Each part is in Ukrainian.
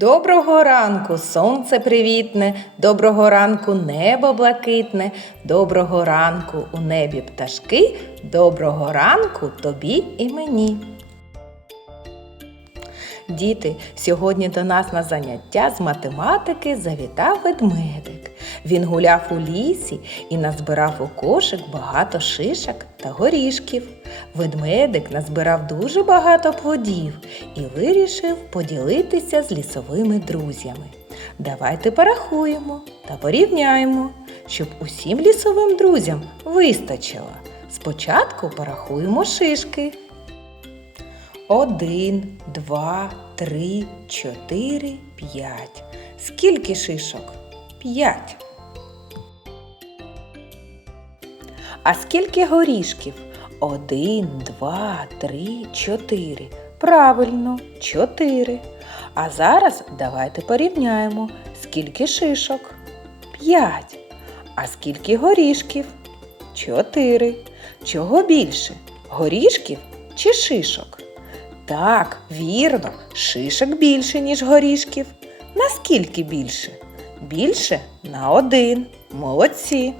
Доброго ранку, сонце привітне, доброго ранку небо блакитне, доброго ранку у небі пташки, доброго ранку тобі і мені. Діти, сьогодні до нас на заняття з математики завітав ведмедик. Він гуляв у лісі і назбирав у кошик багато шишок та горішків. Ведмедик назбирав дуже багато плодів і вирішив поділитися з лісовими друзями. Давайте порахуємо та порівняємо, щоб усім лісовим друзям вистачило. Спочатку порахуємо шишки. Один, два, три, чотири, п'ять. Скільки шишок? П'ять. А скільки горішків? Один, два, три, чотири. Правильно, чотири. А зараз давайте порівняємо, скільки шишок? П'ять. А скільки горішків? Чотири. Чого більше? Горішків чи шишок? Так, вірно, шишок більше, ніж горішків. Наскільки більше? Більше на один. Молодці.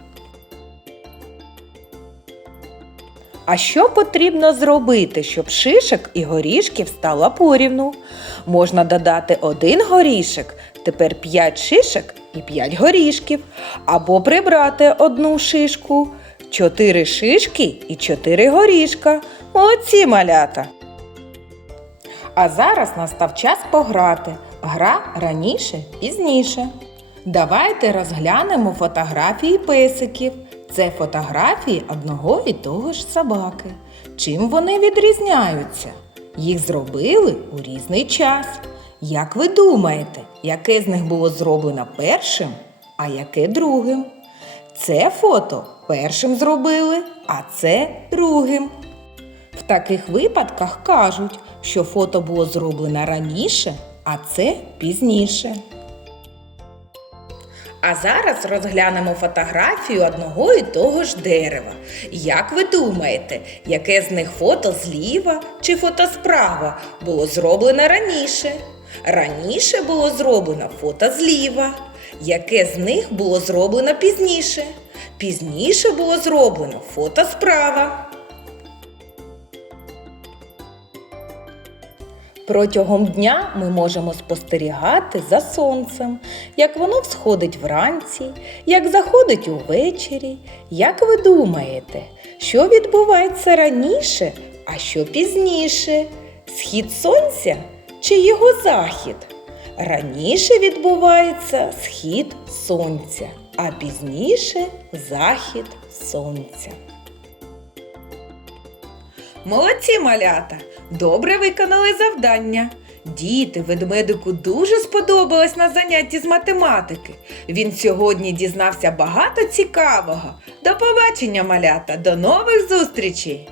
А що потрібно зробити, щоб шишок і горішків стало порівну? Можна додати один горішок, тепер 5 шишок і 5 горішків, або прибрати одну шишку, 4 шишки і 4 горішка. Молодці малята! А зараз настав час пограти. Гра раніше, пізніше. Давайте розглянемо фотографії песиків. Це фотографії одного і того ж собаки. Чим вони відрізняються? Їх зробили у різний час. Як ви думаєте, яке з них було зроблено першим, а яке другим? Це фото першим зробили, а це другим. В таких випадках кажуть, що фото було зроблено раніше, а це пізніше. А зараз розглянемо фотографію одного і того ж дерева. Як ви думаєте, яке з них фото зліва чи фото справа було зроблено раніше? Раніше було зроблено фото зліва. Яке з них було зроблено пізніше? Пізніше було зроблено фото справа. Протягом дня ми можемо спостерігати за сонцем, як воно всходить вранці, як заходить увечері. Як ви думаєте, що відбувається раніше, а що пізніше? Схід сонця чи його захід? Раніше відбувається схід сонця, а пізніше захід сонця. Молодці малята! Добре виконали завдання. Діти, ведмедику дуже сподобалось на занятті з математики. Він сьогодні дізнався багато цікавого. До побачення, малята, до нових зустрічей!